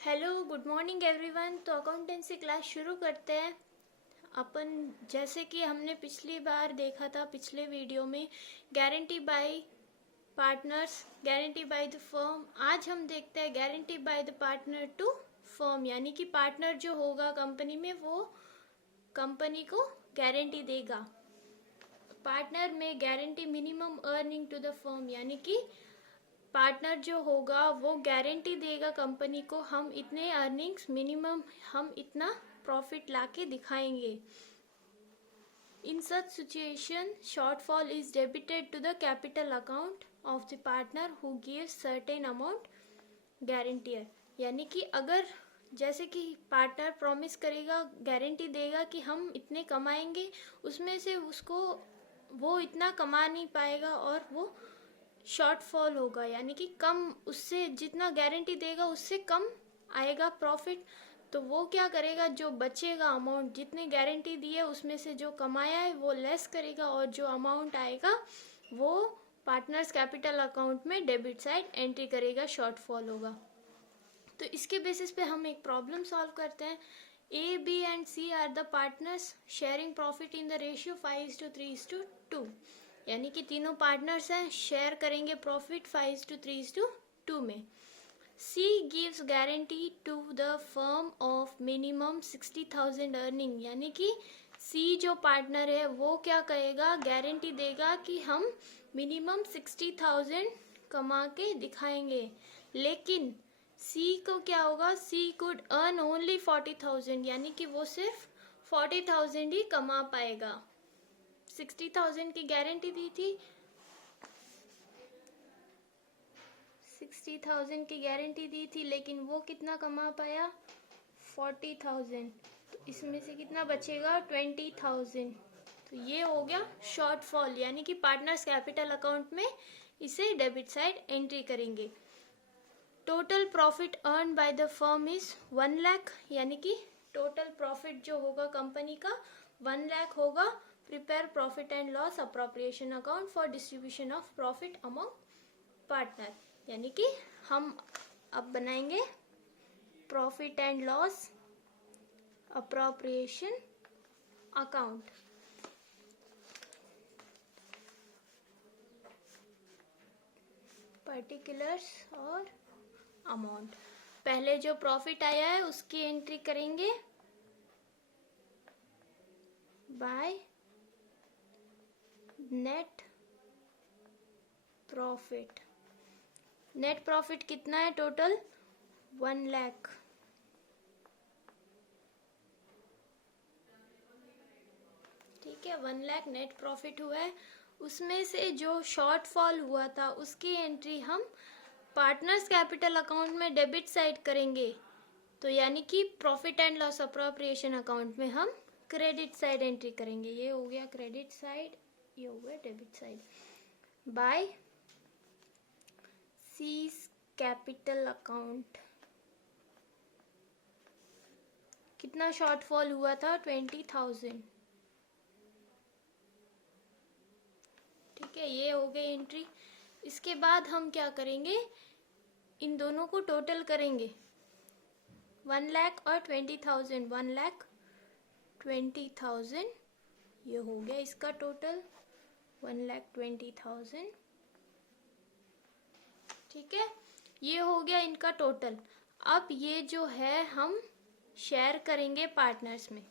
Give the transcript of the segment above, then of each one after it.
Hello, good morning everyone. तो accountancy class शुरू करते हैं अपन। जैसे कि हमने पिछली बार देखा था, पिछले वीडियो में guarantee by partners, guarantee by the firm. आज हम देखते हैं guarantee by the partner to firm, यानी कि पार्टनर जो होगा कंपनी में वो कंपनी को गारंटी देगा। पार्टनर में guarantee minimum earning to the firm, यानी कि पार्टनर जो होगा वो गारंटी देगा कंपनी को, हम इतने अर्निंग्स मिनिमम, हम इतना प्रॉफिट लाके दिखाएंगे। In such situation shortfall is debited to the capital account of the partner who gives certain amount guarantor. यानी कि अगर जैसे कि पार्टनर प्रॉमिस करेगा, गारंटी देगा कि हम इतने कमाएंगे, उसमें से उसको वो इतना कमा नहीं पाएगा और वो शॉर्टफॉल होगा, यानी कि कम, उससे जितना गारंटी देगा उससे कम आएगा प्रॉफिट। तो वो क्या करेगा, जो बचेगा अमाउंट, जितनी गारंटी दी है उसमें से जो कमाया है वो लेस करेगा और जो अमाउंट आएगा वो पार्टनर्स कैपिटल अकाउंट में डेबिट साइड एंट्री करेगा, शॉर्टफॉल होगा। तो इसके बेसिस पे हम एक प्रॉब्लम सॉल्व करते हैं। A, B and C are the partners sharing profit in the ratio 5:3:2, यानी कि तीनों पार्टनर्स हैं, शेयर करेंगे प्रॉफिट 5:3:2 में। C gives guarantee to the firm of minimum 60,000 earning, यानी कि सी जो पार्टनर है वो क्या कहेगा, गारंटी देगा कि हम मिनिमम 60,000 कमा के दिखाएंगे। लेकिन सी को क्या होगा, सी कुड अर्न ओनली 40,000, यानी कि वो सिर्फ 40,000 ही कमा पाएगा। 60,000 की गारंटी दी थी, 60,000 की गारंटी दी थी, लेकिन वो कितना कमा पाया, 40,000। तो इसमें से कितना बचेगा, 20,000। तो ये हो गया शॉर्टफॉल, यानी कि पार्टनर्स कैपिटल अकाउंट में इसे डेबिट साइड एंट्री करेंगे। Total profit earn by the firm is 1 lakh, यानी कि टोटल प्रॉफिट जो होगा कंपनी का 1 लाख होगा। Prepare profit and loss appropriation account for distribution of profit among partner, यानी कि हम अब बनाएंगे profit and loss appropriation account. Particulars और अमाउंट, पहले जो प्रॉफिट आया है उसकी एंट्री करेंगे by net profit. Net profit कितना है टोटल, 1 लाख। ठीक है, 1 लाख नेट प्रॉफिट हुआ है। उसमें से जो शॉर्टफॉल हुआ था उसकी एंट्री हम पार्टनर्स कैपिटल अकाउंट में डेबिट साइड करेंगे। तो यानी कि profit and loss appropriation account में हम क्रेडिट साइड एंट्री करेंगे। ये हो गया क्रेडिट साइड, ये हो गया debit side. By C's capital account कितना शॉर्टफॉल हुआ था, 20,000। ठीक है, ये हो गई एंट्री। इसके बाद हम क्या करेंगे, इन दोनों को टोटल करेंगे, 1 लाख और 20,000, 1,20,000, ये हो गया इसका टोटल 1,20,000। ठीक है, ये हो गया इनका टोटल। अब ये जो है हम शेयर करेंगे पार्टनर्स में,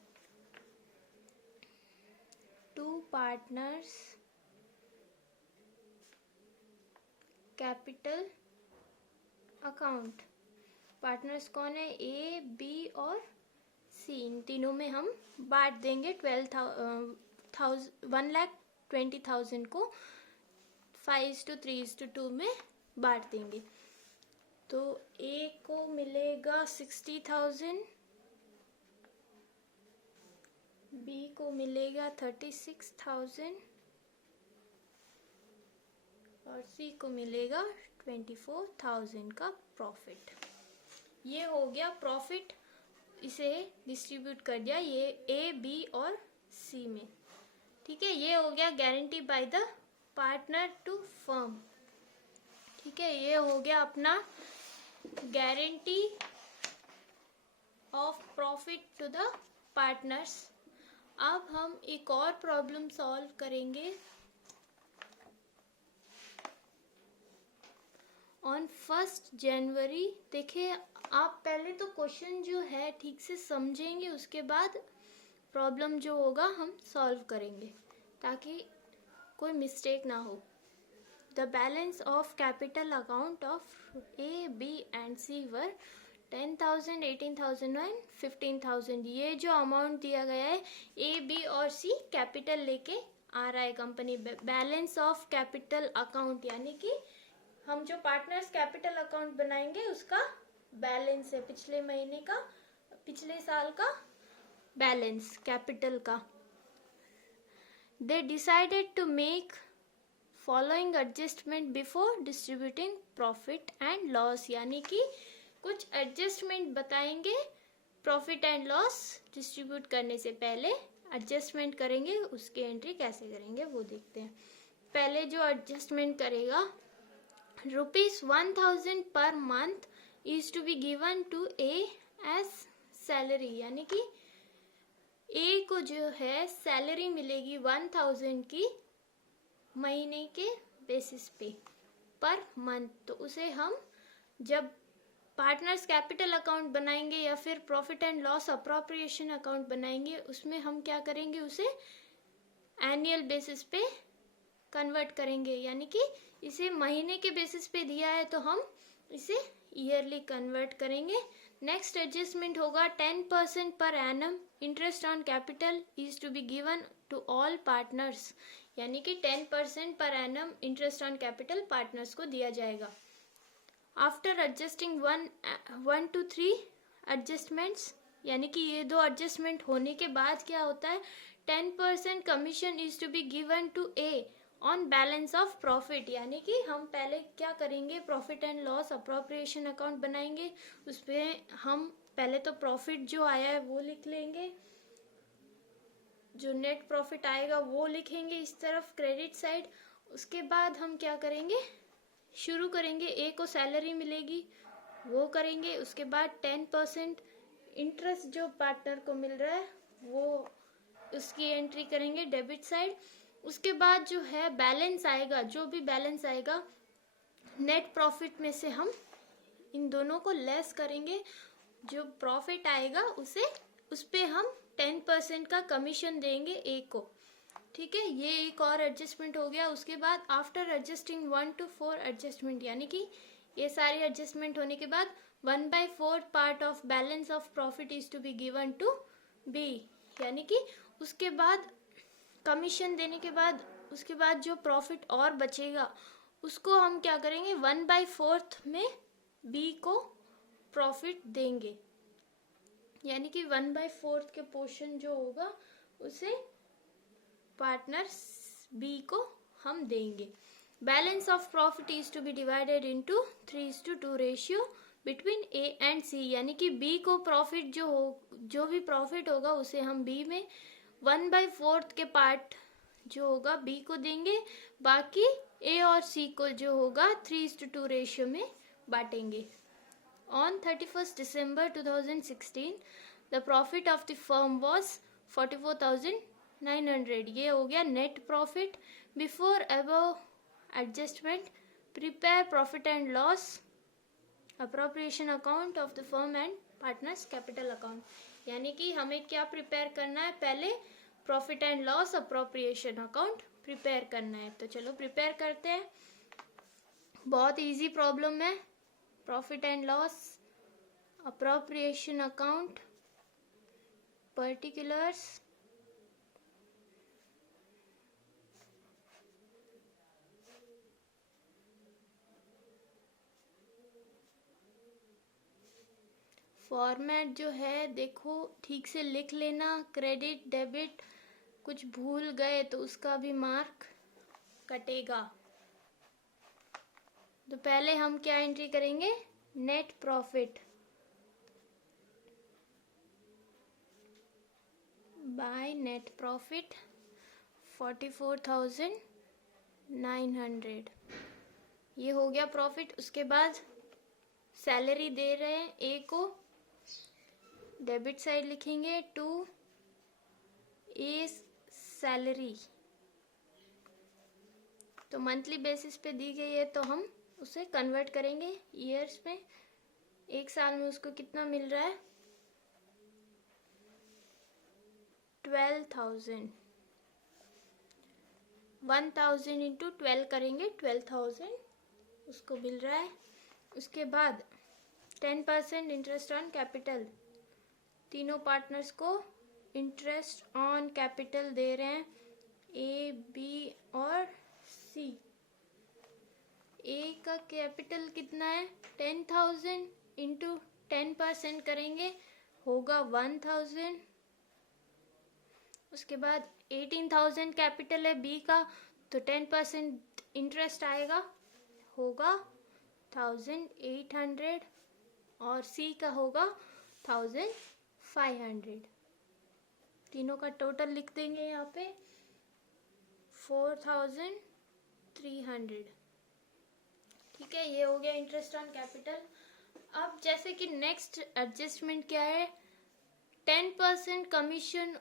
2 पार्टनर्स कैपिटल अकाउंट। पार्टनर्स कौन है, ए, बी और सी, इन तीनों में हम बांट देंगे 1,20,000 को 5:3:2 में बांट देंगे। तो ए को मिलेगा 60,000, बी को मिलेगा 36,000 और सी को मिलेगा 24,000 का प्रॉफिट। ये हो गया प्रॉफिट, इसे डिस्ट्रीब्यूट कर दिया ये ए, बी और सी में। ठीक है, ये हो गया guarantee by the partner to firm. ठीक है, ये हो गया अपना guarantee of profit to the partners. अब हम एक और प्रॉब्लम सॉल्व करेंगे। ऑन 1 जनवरी, देखिए आप पहले तो क्वेश्चन जो है ठीक से समझेंगे, उसके बाद प्रॉब्लम जो होगा हम सॉल्व करेंगे ताकि कोई मिस्टेक ना हो। The balance of capital account of A, B and C were 10,000, 18,000 and 15,000। ये जो अमाउंट दिया गया है, ए, बी और सी कैपिटल लेके आ रहा है company. Balance of capital account यानी कि हम जो पार्टनर्स कैपिटल अकाउंट बनाएंगे उसका बैलेंस है, पिछले महीने का, पिछले साल का बैलेंस कैपिटल का। They decided to make following adjustment before distributing profit and loss, यानी कि कुछ एडजस्टमेंट बताएंगे प्रॉफिट एंड लॉस डिस्ट्रीब्यूट करने से पहले एडजस्टमेंट करेंगे, उसकी एंट्री कैसे करेंगे वो देखते हैं। पहले जो एडजस्टमेंट करेगा, ₹1,000 per month is to be given to A as salary, यानी कि ए को जो है सैलरी मिलेगी 1,000 की महीने के बेसिस पे पर मंथ। तो उसे हम जब पार्टनर्स कैपिटल अकाउंट बनाएंगे या फिर profit and loss appropriation account बनाएंगे, उसमें हम क्या करेंगे, उसे एनुअल बेसिस पे कन्वर्ट करेंगे, यानी कि इसे महीने के बेसिस पे दिया है तो हम इसे ईयरली कन्वर्ट करेंगे। नेक्स्ट एडजस्टमेंट होगा 10% per annum interest on capital is to be given to all partners, यानी कि 10% per annum interest on capital partners को दिया जाएगा। आफ्टर एडजस्टिंग 1 to 3 एडजस्टमेंट्स, यानी कि ये दो एडजस्टमेंट होने के बाद क्या होता है, 10% commission is to be given to A on balance of profit, यानी कि हम पहले क्या करेंगे, profit and loss appropriation account बनाएंगे, उसमें हम पहले तो प्रॉफिट जो आया है वो लिख लेंगे, जो नेट प्रॉफिट आएगा वो लिखेंगे इस तरफ क्रेडिट साइड। उसके बाद हम क्या करेंगे, शुरू करेंगे, ए को सैलरी मिलेगी वो करेंगे, उसके बाद 10% इंटरेस्ट जो पार्टनर को मिल रहा है वो उसकी एंट्री करेंगे डेबिट साइड। उसके बाद जो है बैलेंस आएगा, जो भी बैलेंस आएगा नेट प्रॉफिट में से हम इन दोनों को लेस करेंगे, जो प्रॉफिट आएगा उसे उस पे हम 10% का कमीशन देंगे ए को, ठीक है। ये एक और एडजस्टमेंट हो गया। उसके बाद आफ्टर एडजस्टिंग 1 to 4 एडजस्टमेंट, यानी कि ये सारी एडजस्टमेंट होने के बाद 1/4 part of balance of profit is to be given to B, यानी कि उसके बाद कमीशन देने के बाद उसके बाद जो प्रॉफिट और बचेगा उसको हम क्या करेंगे, 1/4 में बी को प्रॉफिट देंगे, यानी कि 1/4 के पोर्शन जो होगा उसे पार्टनर्स बी को हम देंगे। Balance of profit is to be divided into 3:2 ratio between A and C, यानी कि बी को प्रॉफिट जो भी प्रॉफिट होगा उसे हम बी में 1/4 के पार्ट जो होगा बी को देंगे, बाकी ए और सी को जो होगा 3:2 रेशियो में बांटेंगे। On 31 December 2016 the profit of the firm was 44,900। ये हो गया net profit. Before above adjustment prepare profit and loss appropriation account of the firm and partners capital account, यानी कि हमें क्या प्रिपेयर करना है, पहले profit and loss appropriation account prepare करना है। तो चलो प्रिपेयर करते हैं, बहुत इजी प्रॉब्लम है। Profit and loss appropriation account particulars, format जो है देखो ठीक से लिख लेना, क्रेडिट डेबिट कुछ भूल गए तो उसका भी मार्क कटेगा। तो पहले हम क्या एंट्री करेंगे, net profit by net profit 44,900, ये हो गया प्रॉफिट। उसके बाद सैलरी दे रहे हैं ए को, डेबिट साइड लिखेंगे 2 इज सैलरी। तो मंथली बेसिस पे दी गई है तो हम उसे कन्वर्ट करेंगे ईयर्स में। एक साल में उसको कितना मिल रहा है 12,000। 1000 इंटू 12 करेंगे 12,000 उसको मिल रहा है। उसके बाद 10% इंटरेस्ट ऑन कैपिटल, तीनों पार्टनर्स को इंटरेस्ट ऑन कैपिटल दे रहे हैं ए बी और सी। ए का कैपिटल कितना है 10,000 इंटू 10% करेंगे होगा 1,000। उसके बाद 18,000 कैपिटल है बी का, तो 10% इंटरेस्ट आएगा होगा 1,800 और सी का होगा 1,500। तीनों का टोटल लिख देंगे यहाँ पे 4,300। ठीक है, ये हो गया इंटरेस्ट ऑन कैपिटल। अब जैसे कि नेक्स्ट एडजस्टमेंट क्या है 10% commission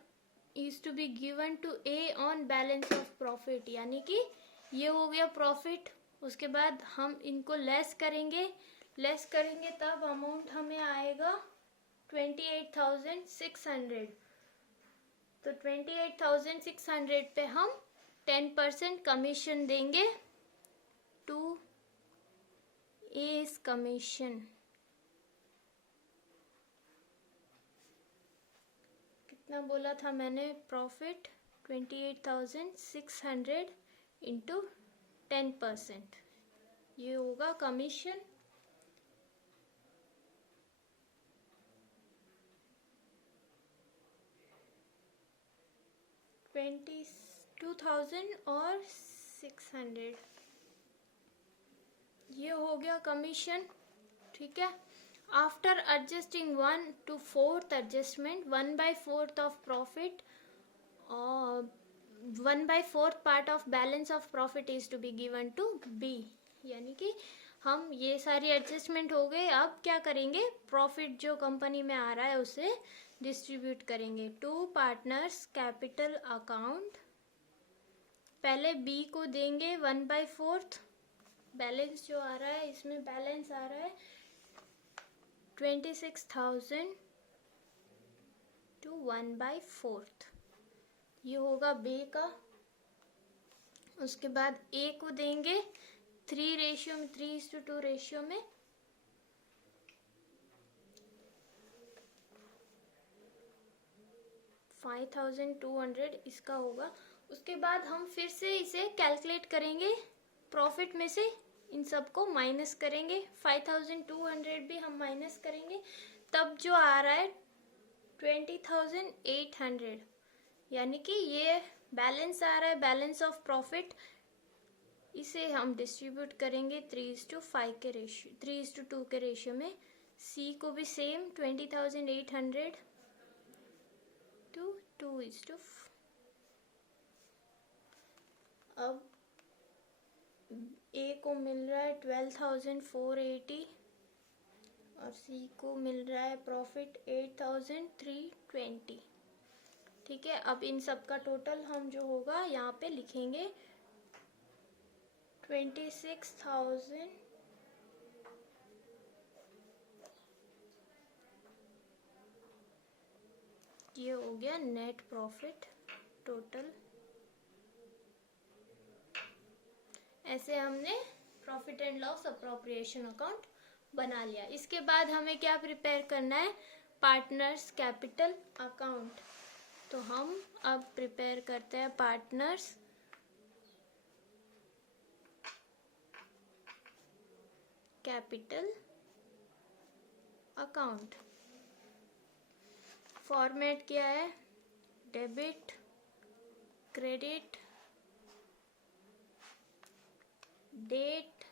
is to be given to A on balance of profit, यानी कि ये हो गया प्रॉफिट। उसके बाद हम इनको लेस करेंगे तब अमाउंट हमें आएगा 28,600। तो 28,600 पे हम 10% कमीशन देंगे टू एज कमीशन। कितना बोला था मैंने प्रॉफिट 28,600 इंटू 10%, ये होगा कमीशन। और 600, ये हो गया कमीशन। ठीक है, after adjusting 1 to 4th adjustment 1/4 of profit और 1/4 part of balance of profit is to be given to B. यानी कि हम ये सारी एडजस्टमेंट हो गए। अब क्या करेंगे प्रॉफिट जो कंपनी में आ रहा है उसे डिस्ट्रीब्यूट करेंगे टू पार्टनर्स कैपिटल अकाउंट। पहले बी को देंगे 1/4 बैलेंस जो आ रहा है, इसमें बैलेंस आ रहा है 26,000 टू 1/4, ये होगा बी का। उसके बाद ए को देंगे 3:2 रेशियो में 5,200 इसका होगा। उसके बाद हम फिर से इसे कैलकुलेट करेंगे, प्रॉफिट में से इन सबको माइनस करेंगे, 5,200 भी हम माइनस करेंगे, तब जो आ रहा है 20,800। यानी कि ये बैलेंस आ रहा है, बैलेंस ऑफ प्रॉफिट, इसे हम डिस्ट्रीब्यूट करेंगे 3:5 के रेशियो 3:2 के रेशियो में। सी को भी सेम 20,800 to 2:4। अब ए को मिल रहा है 12,480 और सी को मिल रहा है प्रॉफिट 8,320। ठीक है, अब इन सब का टोटल हम जो होगा यहाँ पे लिखेंगे 26,000 ये हो गया नेट प्रॉफिट टोटल। ऐसे हमने profit and loss appropriation account बना लिया। इसके बाद हमें क्या प्रिपेयर करना है पार्टनर्स कैपिटल अकाउंट। तो हम अब प्रिपेयर करते हैं पार्टनर्स कैपिटल अकाउंट। फॉर्मेट क्या है debit credit date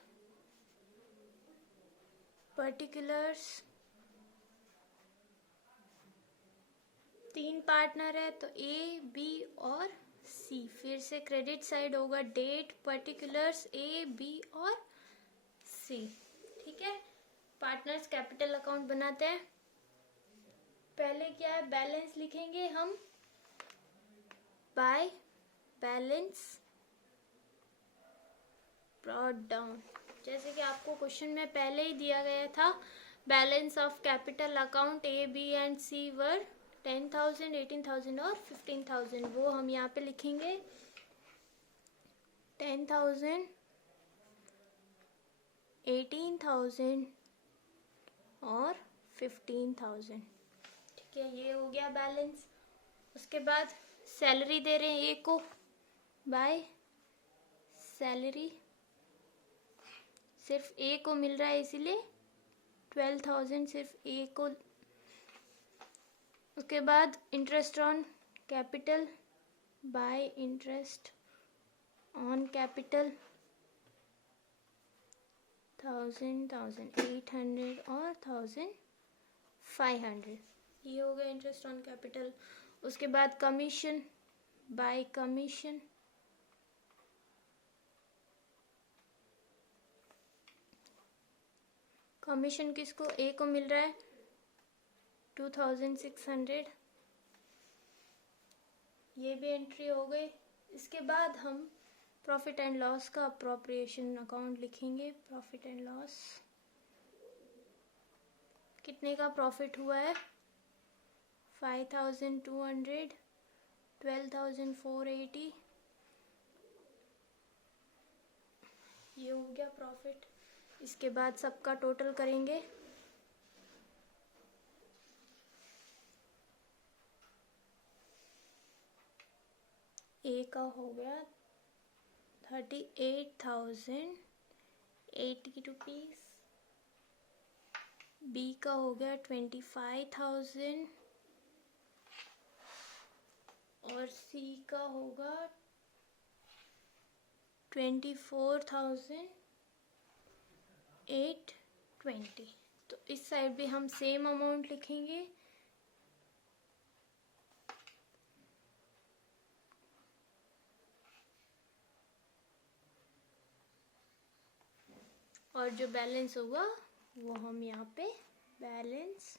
particulars. 3 partner है तो ए बी और सी। फिर से क्रेडिट साइड होगा डेट पर्टिकुलर्स ए बी और सी। ठीक है, पार्टनर्स कैपिटल अकाउंट बनाते हैं। पहले क्या है, बैलेंस लिखेंगे हम बाय बैलेंस ब्रॉट डाउन। जैसे कि आपको क्वेश्चन में पहले ही दिया गया था, balance of capital account A B and C were 10,000, 18,000 और 15,000। वो हम यहाँ पे लिखेंगे 10,000, 18,000 और 15,000। ठीक है, ये हो गया बैलेंस। उसके बाद सैलरी दे रहे हैं ए को, बाय सैलरी सिर्फ ए को मिल रहा है इसीलिए 12,000 सिर्फ ए को। उसके बाद interest on capital by interest on capital 1,000, 1,800 और 1,500। ये हो गया इंटरेस्ट ऑन कैपिटल। उसके बाद कमीशन बाय कमीशन कमीशन किसको, ए को मिल रहा है 2,600। ये भी एंट्री हो गई। इसके बाद हम प्रॉफिट एंड लॉस का अप्रोप्रिएशन अकाउंट लिखेंगे। प्रॉफिट एंड लॉस कितने का प्रॉफिट हुआ है, 5,200, 12,480। ये हो गया प्रॉफिट। इसके बाद सबका टोटल करेंगे। ए का हो गया 38,080 रुपीज, बी का हो गया 25,000 और सी का होगा 24,820। तो इस साइड भी हम सेम अमाउंट लिखेंगे। और जो बैलेंस होगा वो हम यहाँ पे बैलेंस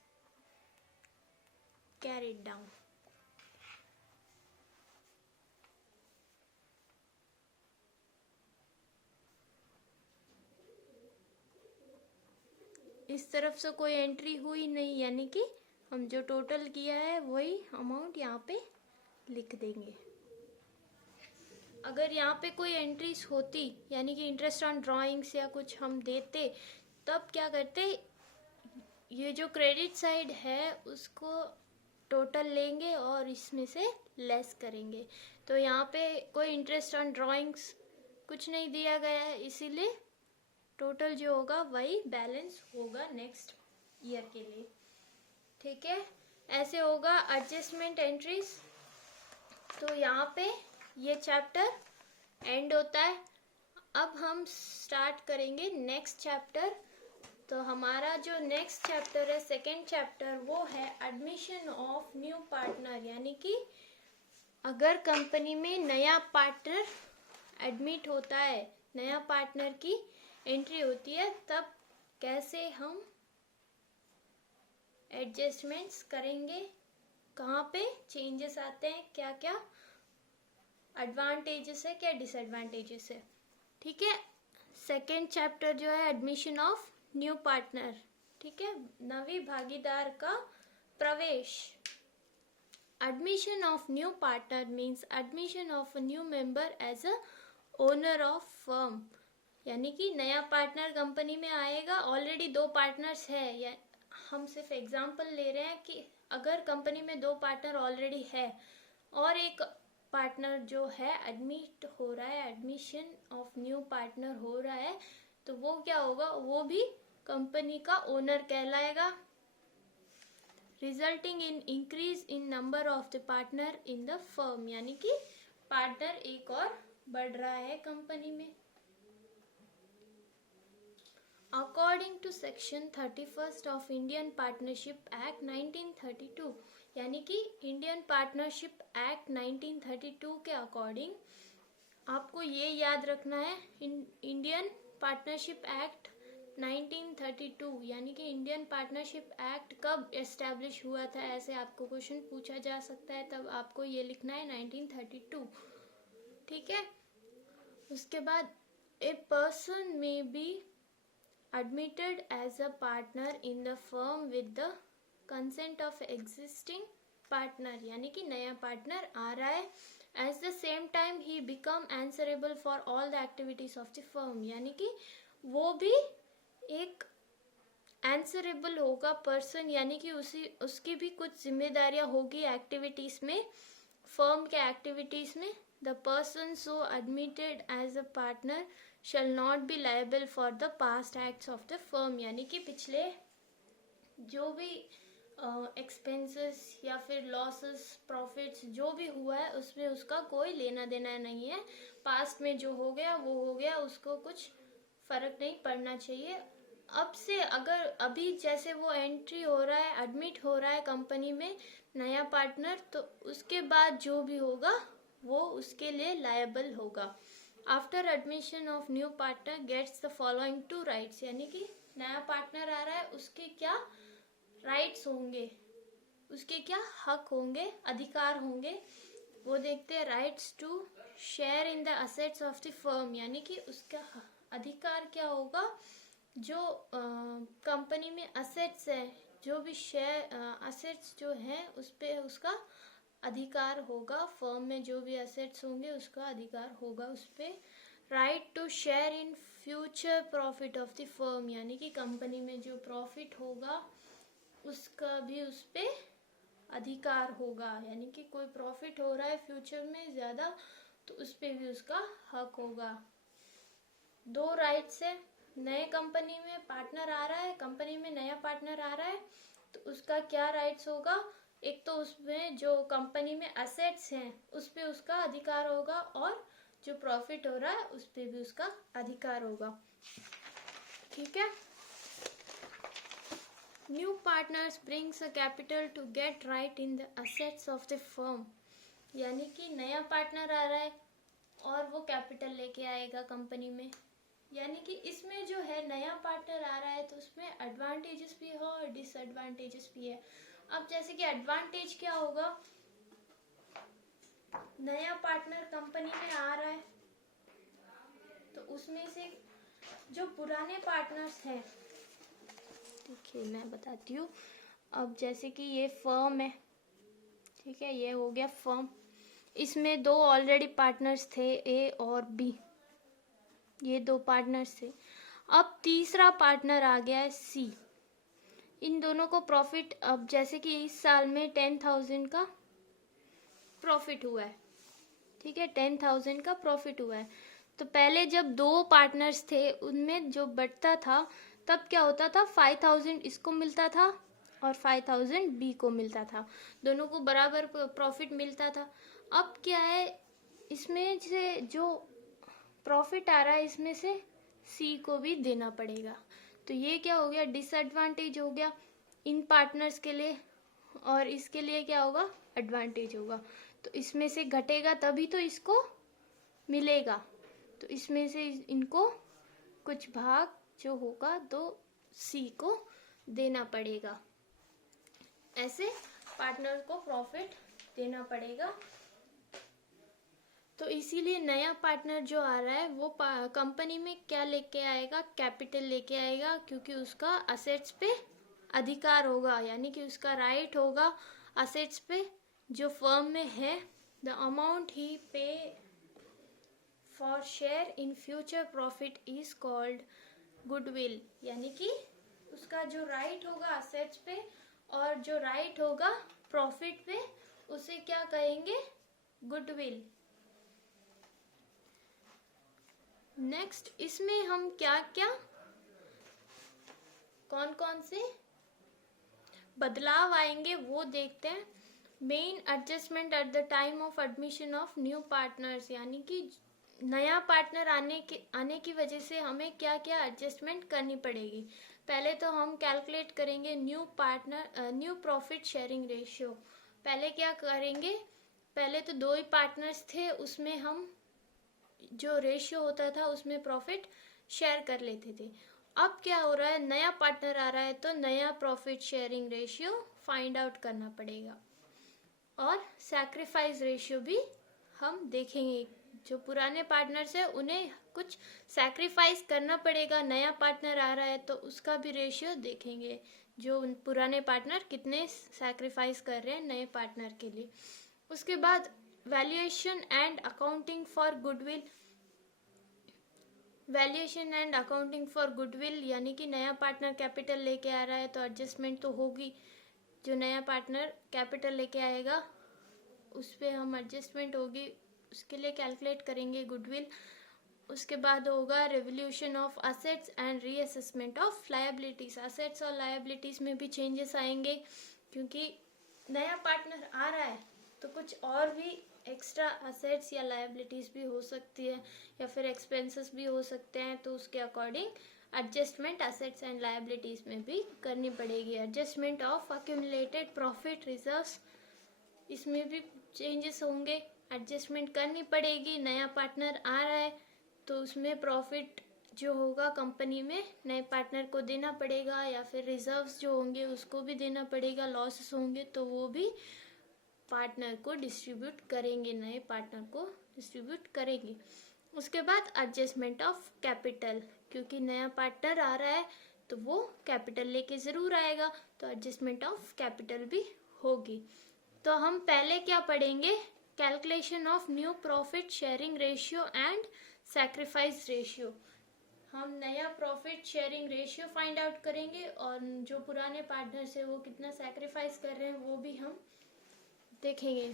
कैरिड डाउन। इस तरफ से कोई एंट्री हुई नहीं, यानी कि हम जो टोटल किया है वही अमाउंट यहाँ पे लिख देंगे। अगर यहाँ पे कोई एंट्रीज होती, यानी कि इंटरेस्ट ऑन ड्राइंग्स या कुछ हम देते, तब क्या करते, ये जो क्रेडिट साइड है उसको टोटल लेंगे और इसमें से लेस करेंगे। तो यहाँ पे कोई इंटरेस्ट ऑन ड्राइंग्स कुछ नहीं दिया गया है, इसीलिए टोटल जो होगा वही बैलेंस होगा नेक्स्ट ईयर के लिए। ठीक है, ऐसे होगा एडजस्टमेंट एंट्रीज। तो यहाँ पे ये चैप्टर एंड होता है। अब हम स्टार्ट करेंगे नेक्स्ट चैप्टर। तो हमारा जो नेक्स्ट चैप्टर है, सेकेंड चैप्टर, वो है एडमिशन ऑफ न्यू पार्टनर। यानी कि अगर कंपनी में नया पार्टनर एडमिट होता है, नया पार्टनर की एंट्री होती है, तब कैसे हम एडजस्टमेंट्स करेंगे, कहाँ पे चेंजेस आते हैं, क्या क्या एडवांटेजेस है, क्या डिसएडवांटेजेस है। ठीक है, सेकेंड चैप्टर जो है एडमिशन ऑफ न्यू पार्टनर। ठीक है, नवी भागीदार का प्रवेश। Admission of new partner means admission of a new member as a owner of firm. यानी कि नया पार्टनर कंपनी में आएगा, ऑलरेडी दो पार्टनर्स है, या हम सिर्फ एग्जांपल ले रहे हैं कि अगर कंपनी में दो पार्टनर ऑलरेडी है और एक पार्टनर जो है एडमिट हो रहा है, एडमिशन ऑफ न्यू पार्टनर हो रहा है, तो वो क्या होगा, वो भी कंपनी का ओनर कहलाएगा। Resulting in increase in number of the partner in the firm. यानी कि पार्टनर एक और बढ़ रहा है कंपनी में। According to section 31 of Indian Partnership Act 1932, यानी कि इंडियन पार्टनरशिप एक्ट 1932 के अकॉर्डिंग आपको ये याद रखना है, इंडियन पार्टनरशिप एक्ट 1932 यानी कि इंडियन पार्टनरशिप एक्ट कब एस्टैब्लिश हुआ था, ऐसे आपको क्वेश्चन पूछा जा सकता है, तब आपको ये लिखना है 1932। ठीक है। उसके बाद ए पर्सन में B admitted as a partner in the firm with the consent of existing partner, यानी कि नया पार्टनर आ रहा है, at the same time he become answerable for all the activities of the firm, यानी कि वो भी एक answerable होगा पर्सन, यानी कि उसकी भी कुछ जिम्मेदारियां होगी एक्टिविटीज में, फर्म के एक्टिविटीज में। The person so admitted as a partner shall not be liable for the past acts of the firm, यानी कि पिछले जो भी एक्सपेंसेस या फिर लॉसेस प्रॉफिट्स जो भी हुआ है उसमें उसका कोई लेना देना नहीं है। पास्ट में जो हो गया वो हो गया, उसको कुछ फर्क नहीं पड़ना चाहिए। अब से अगर अभी जैसे वो एंट्री हो रहा है, एडमिट हो रहा है कंपनी में नया पार्टनर, तो उसके बाद जो भी होगा वो उसके लिए लायबल होगा। After admission of new partner gets the following two rights, यानी कि नया पार्टनर आ रहा है, उसके क्या राइट्स होंगे, उसके क्या हक होंगे, अधिकार होंगे, वो देखते हैं। Rights to share in the assets of the firm, यानी कि उसका अधिकार क्या होगा, जो कंपनी में असेट्स है, जो भी शेयर असेट्स जो है उस पे उसका अधिकार होगा, फर्म में जो भी एसेट्स होंगे उसका अधिकार होगा उस पे। Right to share in future profit of the firm, यानी कि कंपनी में जो प्रॉफिट होगा उसका भी उस पे अधिकार होगा, यानी कि कोई प्रॉफिट हो रहा है फ्यूचर में ज़्यादा तो उस पे भी उसका हक होगा। दो राइट्स है, नए कंपनी में पार्टनर आ रहा है, कंपनी में नया पार्टनर आ रहा है तो उसका क्या राइट्स होगा, एक तो उसमें जो कंपनी में एसेट्स हैं उस पे उसका अधिकार होगा, और जो प्रॉफिट हो रहा है उस पे भी उसका अधिकार होगा। ठीक है। New partners brings a capital to get right in the assets of the firm, यानी कि नया पार्टनर आ रहा है और वो कैपिटल लेके आएगा कंपनी में, यानी कि इसमें जो है नया पार्टनर आ रहा है तो उसमें एडवांटेजेस भी हो और डिसएडवांटेजेस भी है। अब जैसे कि एडवांटेज क्या होगा, नया पार्टनर कंपनी में आ रहा है तो उसमें से जो पुराने पार्टनर्स हैं, देखिए मैं बताती हूँ। अब जैसे कि ये फर्म है, ठीक है, ये हो गया फर्म, इसमें दो ऑलरेडी पार्टनर्स थे, ए और बी, ये दो पार्टनर्स थे। अब तीसरा पार्टनर आ गया है सी, इन दोनों को प्रॉफिट, अब जैसे कि इस साल में 10,000 का प्रॉफिट हुआ है, ठीक है, 10,000 का प्रॉफिट हुआ है। तो पहले जब दो पार्टनर्स थे उनमें जो बटता था तब क्या होता था, 5,000 इसको मिलता था और 5,000 बी को मिलता था, दोनों को बराबर प्रॉफिट मिलता था। अब क्या है, इसमें से जो प्रॉफिट आ रहा है इसमें से सी को भी देना पड़ेगा, तो ये क्या हो गया, डिसएडवांटेज हो गया इन पार्टनर्स के लिए, और इसके लिए क्या होगा, एडवांटेज होगा। तो इसमें से घटेगा तभी तो इसको मिलेगा, तो इसमें से इनको कुछ भाग जो होगा तो सी को देना पड़ेगा, ऐसे पार्टनर को प्रॉफिट देना पड़ेगा। तो इसीलिए नया पार्टनर जो आ रहा है वो कंपनी में क्या लेके आएगा, कैपिटल लेके आएगा, क्योंकि उसका असेट्स पे अधिकार होगा, यानी कि उसका राइट होगा असेट्स पे जो फर्म में है। द अमाउंट ही पे for share in future profit is called goodwill, यानी कि उसका जो राइट होगा असेट्स पे और जो राइट होगा प्रॉफिट पे उसे क्या कहेंगे, गुडविल। नेक्स्ट इसमें हम क्या क्या कौन कौन से बदलाव आएंगे वो देखते हैं। Main adjustment at the time of admission of new partners, यानी कि नया पार्टनर आने की वजह से हमें क्या क्या एडजस्टमेंट करनी पड़ेगी। पहले तो हम कैलकुलेट करेंगे न्यू प्रॉफिट शेयरिंग रेशियो। पहले क्या करेंगे, पहले तो दो ही पार्टनर्स थे, उसमें हम जो रेशियो होता था उसमें प्रॉफिट शेयर कर लेते थे। अब क्या हो रहा है, नया पार्टनर आ रहा है तो नया profit sharing ratio find out करना पड़ेगा, और सैक्रिफाइस रेशियो भी हम देखेंगे। जो पुराने पार्टनर्स है उन्हें कुछ सैक्रिफाइस करना पड़ेगा, नया पार्टनर आ रहा है तो उसका भी रेशियो देखेंगे, जो पुराने पार्टनर कितने सैक्रिफाइस कर रहे हैं नए पार्टनर के लिए। उसके बाद valuation and accounting for goodwill. Valuation and accounting for goodwill यानी कि नया पार्टनर कैपिटल लेके आ रहा है तो एडजस्टमेंट तो होगी। जो नया पार्टनर कैपिटल लेके आएगा उस पर हम एडजस्टमेंट होगी, उसके लिए कैलकुलेट करेंगे गुडविल। उसके बाद होगा revolution of assets and reassessment of liabilities. Assets और लायबिलिटीज में भी चेंजेस आएंगे, क्योंकि नया पार्टनर आ रहा है तो कुछ और भी एक्स्ट्रा असेट्स या लायबिलिटीज भी हो सकती है, या फिर एक्सपेंसेस भी हो सकते हैं, तो उसके according adjustment assets and liabilities में भी करनी पड़ेगी। Adjustment of accumulated profit reserves, इसमें भी चेंजेस होंगे, एडजस्टमेंट करनी पड़ेगी। नया पार्टनर आ रहा है तो उसमें प्रॉफिट जो होगा कंपनी में नए पार्टनर को देना पड़ेगा, या फिर रिजर्व्स जो होंगे उसको भी देना पड़ेगा। लॉसेस होंगे तो वो भी पार्टनर को डिस्ट्रीब्यूट करेंगे, नए पार्टनर को डिस्ट्रीब्यूट करेंगे। उसके बाद एडजस्टमेंट ऑफ कैपिटल, क्योंकि नया पार्टनर आ रहा है तो वो कैपिटल लेके ज़रूर आएगा, तो एडजस्टमेंट ऑफ कैपिटल भी होगी। तो हम पहले क्या पढ़ेंगे, calculation of new profit sharing ratio and sacrifice ratio. हम नया profit sharing ratio find out करेंगे, और जो पुराने पार्टनर्स है वो कितना सैक्रिफाइस कर रहे हैं वो भी हम देखेंगे।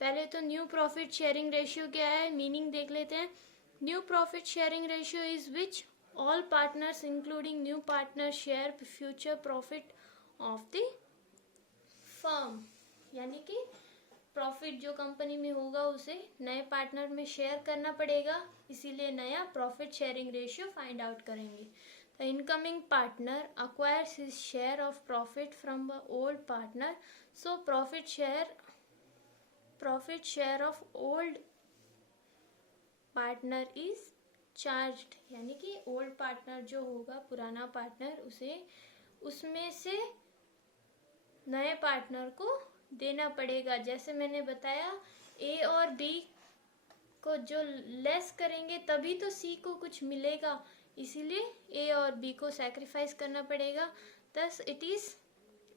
पहले तो न्यू प्रॉफिट शेयरिंग रेशियो क्या है, मीनिंग देख लेते हैं। New profit sharing ratio is which all partners including new partner share future profit of the firm, यानी कि प्रॉफिट जो कंपनी में होगा उसे नए पार्टनर में शेयर करना पड़ेगा, इसीलिए नया profit sharing ratio find out करेंगे। The incoming partner acquires his share of profit from the old partner, so profit share of old partner is charged, यानी कि ओल्ड पार्टनर जो होगा, पुराना पार्टनर, उसे उसमें से नए पार्टनर को देना पड़ेगा। जैसे मैंने बताया, ए और बी को जो लेस करेंगे तभी तो सी को कुछ मिलेगा, इसीलिए ए और बी को सैक्रिफाइस करना पड़ेगा। thus it is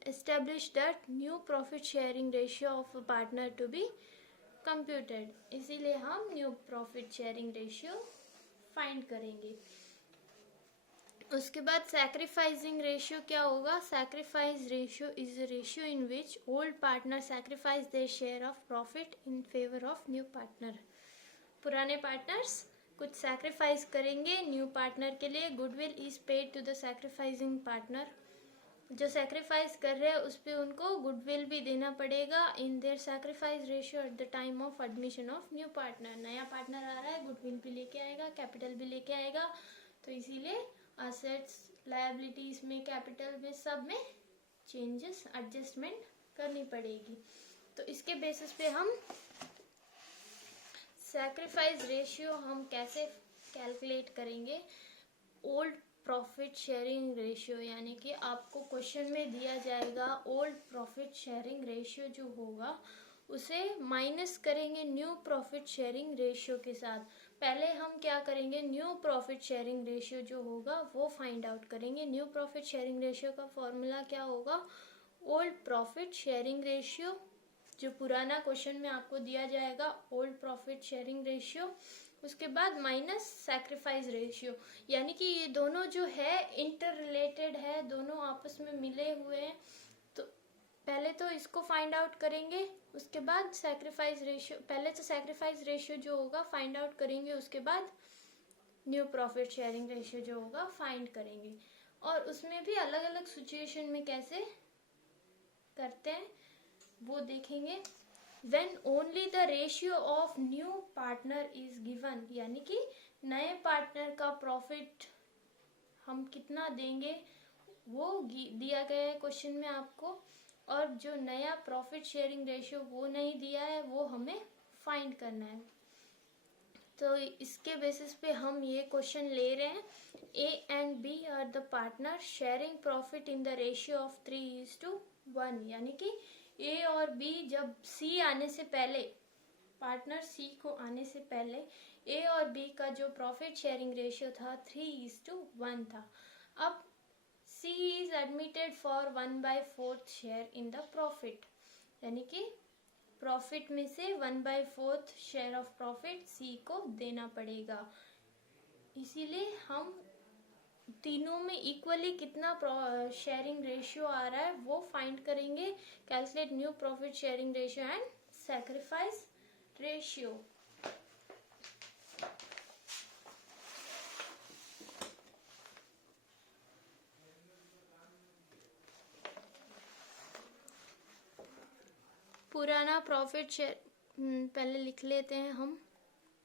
established that new profit sharing ratio of a partner to be computed, इसीलिए हम new profit sharing ratio find करेंगे। उसके बाद सैक्रिफाइसिंग रेशियो क्या होगा, sacrifice ratio is a ratio in which old partner sacrifice their share of profit in favour of new partner. पुराने partners कुछ sacrifice करेंगे न्यू पार्टनर के लिए। Goodwill is paid to the sacrificing partner, जो sacrifice कर रहे हैं उस पर उनको गुडविल भी देना पड़ेगा in their sacrifice ratio at the time of admission of new partner. नया पार्टनर आ रहा है, गुडविल भी लेके आएगा, कैपिटल भी लेके आएगा, तो इसीलिए असेट्स, लायबिलिटीज में, कैपिटल में, सब में चेंजेस, एडजस्टमेंट करनी पड़ेगी। तो इसके बेसिस पे हम सैक्रिफाइस रेशियो हम कैसे कैलकुलेट करेंगे। ओल्ड प्रॉफिट शेयरिंग रेशियो, यानी कि आपको क्वेश्चन में दिया जाएगा ओल्ड प्रॉफिट शेयरिंग रेशियो जो होगा उसे माइनस करेंगे न्यू प्रॉफिट शेयरिंग रेशियो के साथ। पहले हम क्या करेंगे, न्यू प्रॉफिट शेयरिंग रेशियो जो होगा वो फाइंड आउट करेंगे। न्यू प्रॉफिट शेयरिंग रेशियो का फॉर्मूला क्या होगा, ओल्ड प्रॉफिट शेयरिंग रेशियो, जो पुराना क्वेश्चन में आपको दिया जाएगा ओल्ड प्रॉफिट शेयरिंग रेशियो, उसके बाद माइनस सैक्रिफाइस रेशियो, यानी कि ये दोनों जो है इंटर रिलेटेड है, दोनों आपस में मिले हुए हैं। तो पहले तो इसको फाइंड आउट करेंगे, उसके बाद सैक्रिफाइस रेशियो, पहले तो सैक्रिफाइस रेशियो जो होगा फाइंड आउट करेंगे, उसके बाद न्यू प्रॉफिट शेयरिंग रेशियो जो होगा फाइंड करेंगे। और उसमें भी अलग अलग सिचुएशन में कैसे करते हैं वो देखेंगे। When only the ratio of new partner is given, यानी कि नए पार्टनर का प्रॉफिट हम कितना देंगे वो दिया गया है क्वेश्चन में आपको, और जो नया प्रॉफिट शेयरिंग रेशियो वो नहीं दिया है, वो हमें फाइंड करना है। तो इसके बेसिस पे हम ये क्वेश्चन ले रहे हैं। A and B are the partner sharing profit in the ratio of 3:1, यानी कि ए और बी जब सी आने से पहले, पार्टनर सी को आने से पहले ए और बी का जो प्रॉफिट शेयरिंग रेशियो था 3:1 था। अब C is admitted for 1/4 share in the profit, यानी कि प्रॉफिट में से 1/4 शेयर ऑफ प्रॉफिट सी को देना पड़ेगा। इसीलिए हम तीनों में इक्वली कितना शेयरिंग रेशियो आ रहा है वो फाइंड करेंगे। Calculate new profit sharing ratio and sacrifice ratio. पुराना प्रॉफिट शेयर पहले लिख लेते हैं हम।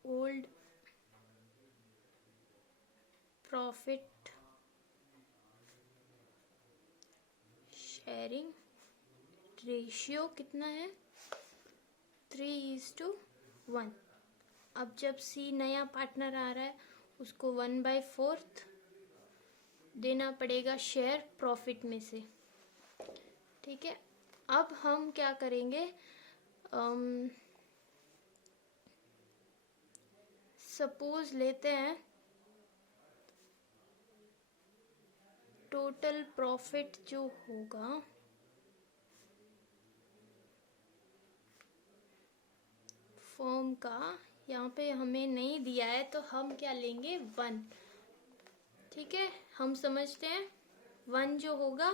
ओल्ड प्रॉफिट शेयरिंग रेशियो कितना है? 3:1। अब जब सी नया पार्टनर आ रहा है उसको 1/4 देना पड़ेगा शेयर प्रॉफिट में से। ठीक है, अब हम क्या करेंगे, सपोज लेते हैं टोटल प्रॉफिट जो होगा फर्म का, यहाँ पे हमें नहीं दिया है तो हम क्या लेंगे 1। ठीक है, हम समझते हैं 1 जो होगा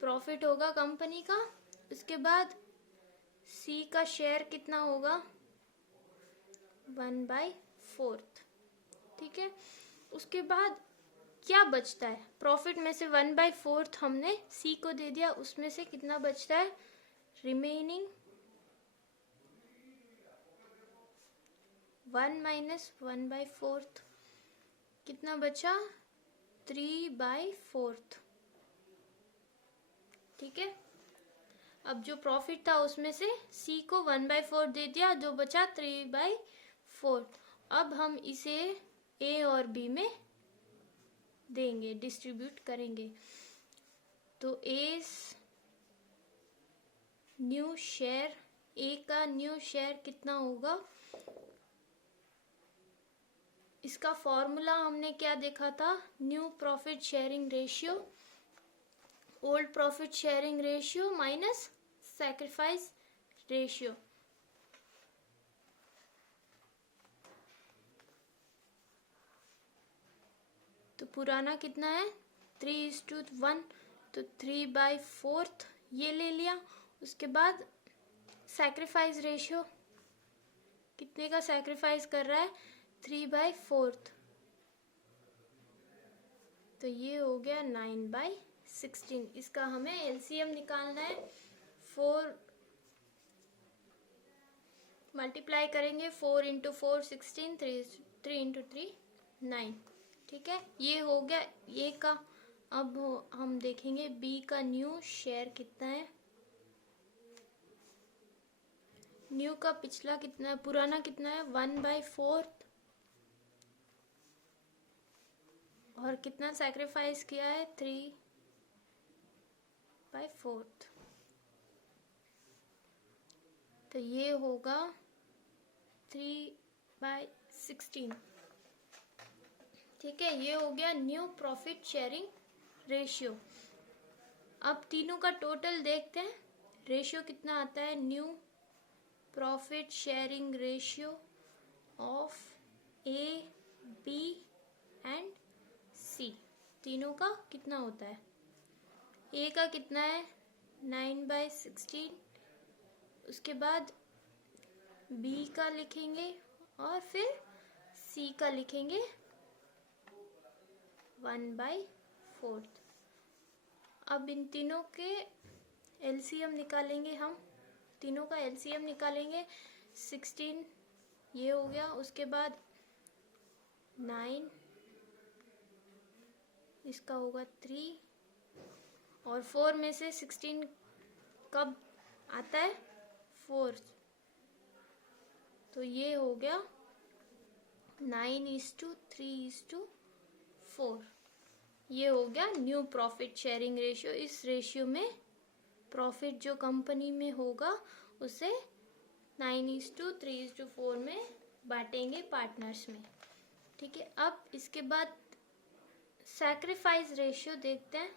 प्रॉफिट होगा कंपनी का। उसके बाद सी का शेयर कितना होगा 1/4। ठीक है, उसके बाद क्या बचता है प्रॉफिट में से 1/4 हमने सी को दे दिया, उसमें से कितना बचता है रिमेनिंग 1 माइनस 1/4 कितना बचा 3/4। ठीक है, अब जो प्रॉफिट था उसमें से सी को 1/4 दे दिया, जो बचा 3/4। अब हम इसे ए और बी में देंगे, डिस्ट्रीब्यूट करेंगे। तो ए न्यू शेयर, ए का न्यू शेयर कितना होगा, इसका फॉर्मूला हमने क्या देखा था, new profit sharing ratio, old profit sharing ratio minus sacrifice ratio. तो पुराना कितना है 3:1, तो 3/4 ये ले लिया। उसके बाद सैक्रिफाइस रेशियो कितने का सैक्रिफाइस कर रहा है 3/4, तो ये हो गया 9/16। इसका हमें एलसीएम निकालना है। 4 मल्टीप्लाई करेंगे, 4 × 4 16, 3 × 3 9। ठीक है, ये हो गया ए का। अब हम देखेंगे बी का न्यू शेयर कितना है। न्यू का पिछला कितना है, पुराना कितना है 1/4, और कितना सैक्रिफाइस किया है 3/4, तो ये होगा 3/16। ठीक है, ये हो गया न्यू प्रॉफिट शेयरिंग रेशियो। अब तीनों का टोटल देखते हैं, रेशियो कितना आता है, new profit sharing ratio of A B and C, तीनों का कितना होता है। ए का कितना है 9/16, उसके बाद बी का लिखेंगे और फिर सी का लिखेंगे 1/4। अब इन तीनों के एलसीएम निकालेंगे, हम तीनों का एलसीएम निकालेंगे। 16 ये हो गया, उसके बाद 9, इसका होगा 3, और 4 में से 16 कब आता है 4, तो ये हो गया 9:3:4 ये हो गया न्यू प्रॉफिट शेयरिंग रेशियो। इस रेशियो में प्रॉफिट जो कंपनी में होगा उसे 9:3:4 में बांटेंगे पार्टनर्स में। ठीक है, अब इसके बाद सैक्रिफाइस रेशियो देखते हैं,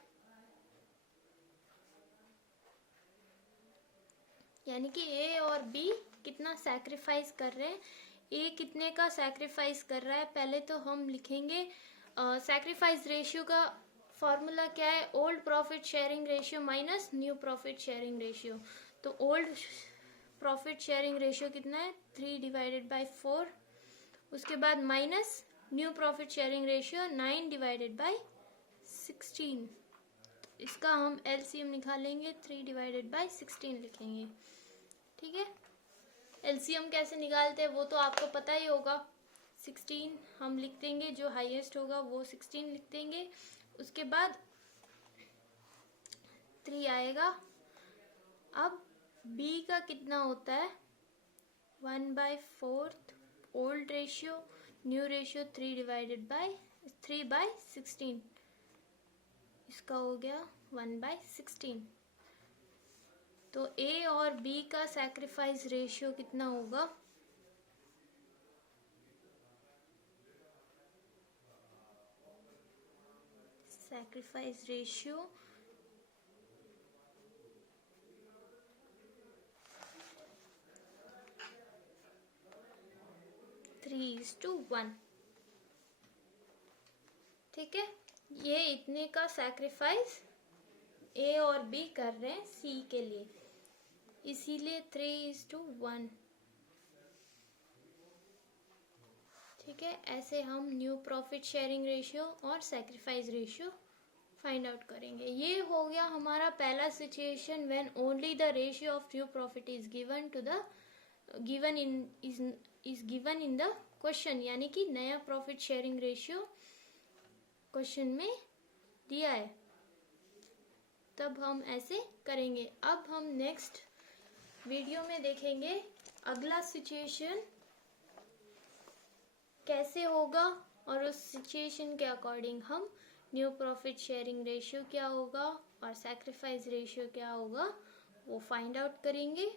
यानी कि ए और बी कितना सैक्रिफाइस कर रहे हैं। ए कितने का सैक्रिफाइस कर रहा है, पहले तो हम लिखेंगे सैक्रिफाइस रेशियो का फॉर्मूला क्या है, old profit sharing ratio minus new profit sharing ratio. तो ओल्ड प्रॉफिट शेयरिंग रेशियो कितना है 3/4, उसके बाद minus new profit sharing ratio 9/16। इसका हम एलसीएम निकालेंगे 3/16 लिखेंगे। ठीक है, एलसीएम कैसे निकालते हैं वो तो आपको पता ही होगा। 16 हम लिख देंगे, जो हाईएस्ट होगा वो 16 लिख देंगे, उसके बाद 3 आएगा। अब बी का कितना होता है 1/4 ओल्ड रेशियो, न्यू रेशियो 3/16, इसका हो गया 1/16। तो ए और बी का सैक्रिफाइस रेशियो कितना होगा, सैक्रिफाइस रेशियो 3:1। ठीक है, ये इतने का सैक्रिफाइस ए और बी कर रहे हैं सी के लिए, इसीलिए 3:1। ठीक है, ऐसे हम न्यू प्रॉफिट शेयरिंग रेशियो और सैक्रिफाइस रेशियो फाइंड आउट करेंगे। ये हो गया हमारा पहला situation when only the ratio of new profit is given in the question, यानी कि नया प्रॉफिट शेयरिंग रेशियो क्वेश्चन में दिया है, तब हम ऐसे करेंगे। अब हम नेक्स्ट वीडियो में देखेंगे अगला सिचुएशन कैसे होगा, और उस सिचुएशन के अकॉर्डिंग हम न्यू प्रॉफिट शेयरिंग रेशियो क्या होगा और सैक्रिफाइस रेशियो क्या होगा वो फाइंड आउट करेंगे।